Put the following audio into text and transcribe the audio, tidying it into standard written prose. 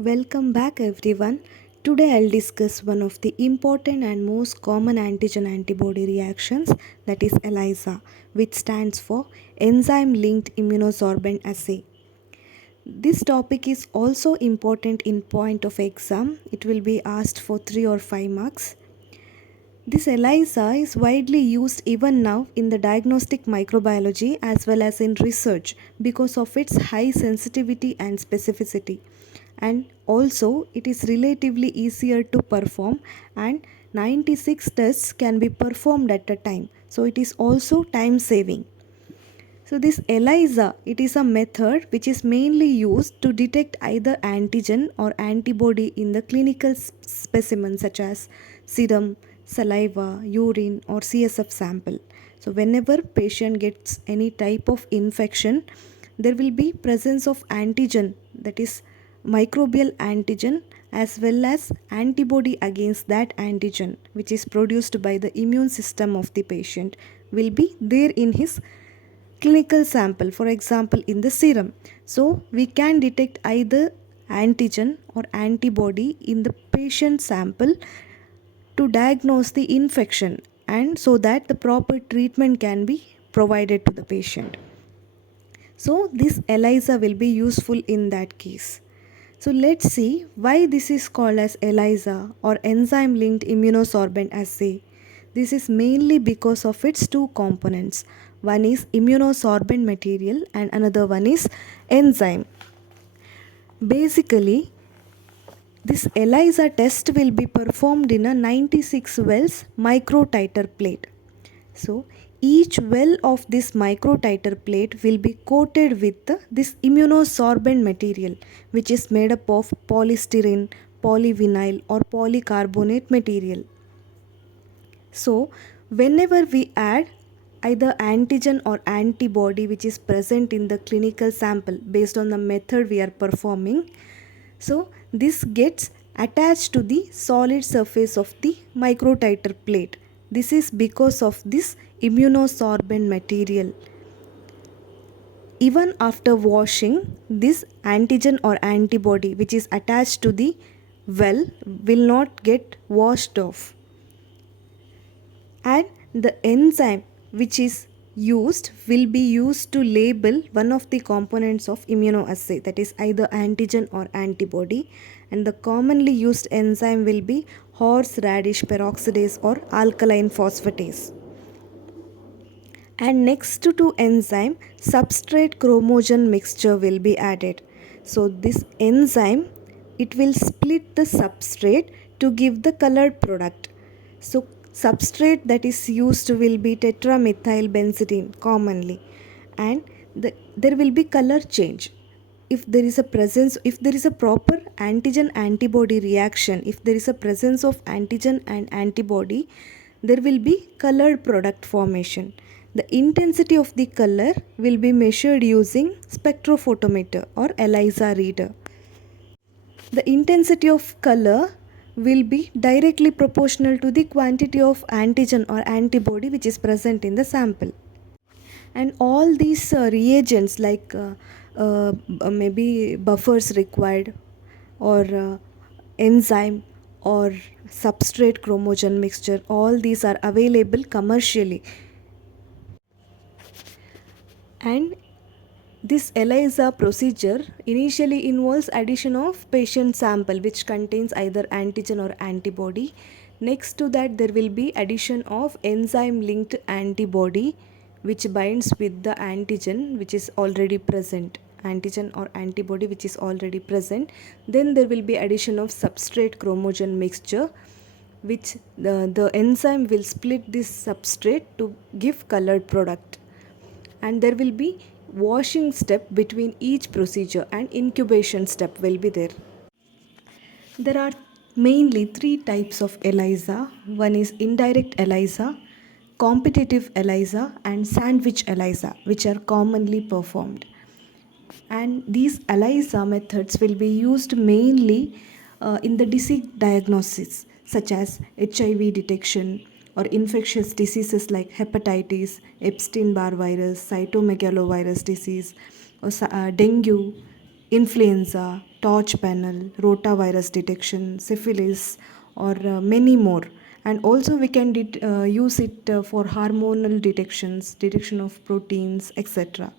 Welcome back everyone. Today I'll discuss one of the important and most common antigen antibody reactions, that is ELISA, which stands for enzyme linked immunosorbent assay. This topic is also important in point of exam. It will be asked for 3 or 5 marks. This ELISA is widely used even now in the diagnostic microbiology as well as in research because of its high sensitivity and specificity. And also it is relatively easier to perform, and 96 tests can be performed at a time. So it is also time saving. So this ELISA, it is a method which is mainly used to detect either antigen or antibody in the clinical specimen such as serum, saliva, urine or CSF sample. So whenever patient gets any type of infection, there will be presence of antigen, that is microbial antigen, as well as antibody against that antigen which is produced by the immune system of the patient will be there in his clinical sample, for example in the serum. So we can detect either antigen or antibody in the patient sample to diagnose the infection, and so that the proper treatment can be provided to the patient. So this ELISA will be useful in that case. So let's see why this is called as ELISA or enzyme linked immunosorbent assay. This is mainly because of its two components. One is immunosorbent material and another one is enzyme. Basically, this ELISA test will be performed in a 96 wells microtiter plate. So each well of this microtiter plate will be coated with this immunosorbent material, which is made up of polystyrene, polyvinyl or polycarbonate material. So whenever we add either antigen or antibody which is present in the clinical sample based on the method we are performing, so this gets attached to the solid surface of the microtiter plate. This is because of this immunosorbent material. Even after washing, this antigen or antibody which is attached to the well will not get washed off. And the enzyme which is used will be used to label one of the components of immunoassay, that is either antigen or antibody, and the commonly used enzyme will be horseradish peroxidase or alkaline phosphatase. And next to enzyme, substrate chromogen mixture will be added. So this enzyme, it will split the substrate to give the colored product. So substrate that is used will be tetramethylbenzidine commonly, and there will be color change. If there is a proper antigen antibody reaction, if there is a presence of antigen and antibody, there will be colored product formation. The intensity of the color will be measured using spectrophotometer or ELISA reader. The intensity of color will be directly proportional to the quantity of antigen or antibody which is present in the sample. And all these reagents like maybe buffers required, or enzyme or substrate chromogen mixture, all these are available commercially. And this ELISA procedure initially involves addition of patient sample which contains either antigen or antibody. Next to that, there will be addition of enzyme linked antibody which binds with the antigen which is already present, antigen or antibody which is already present. Then there will be addition of substrate chromogen mixture, which the enzyme will split this substrate to give colored product. And there will be washing step between each procedure and incubation step will be there. There are mainly three types of ELISA. One is indirect ELISA, competitive ELISA and sandwich ELISA, which are commonly performed. And these ELISA methods will be used mainly in the disease diagnosis such as HIV detection or infectious diseases like hepatitis, Epstein-Barr virus, cytomegalovirus disease, or dengue, influenza, torch panel, rotavirus detection, syphilis, or many more. And also we can use it for hormonal detections, detection of proteins, etc.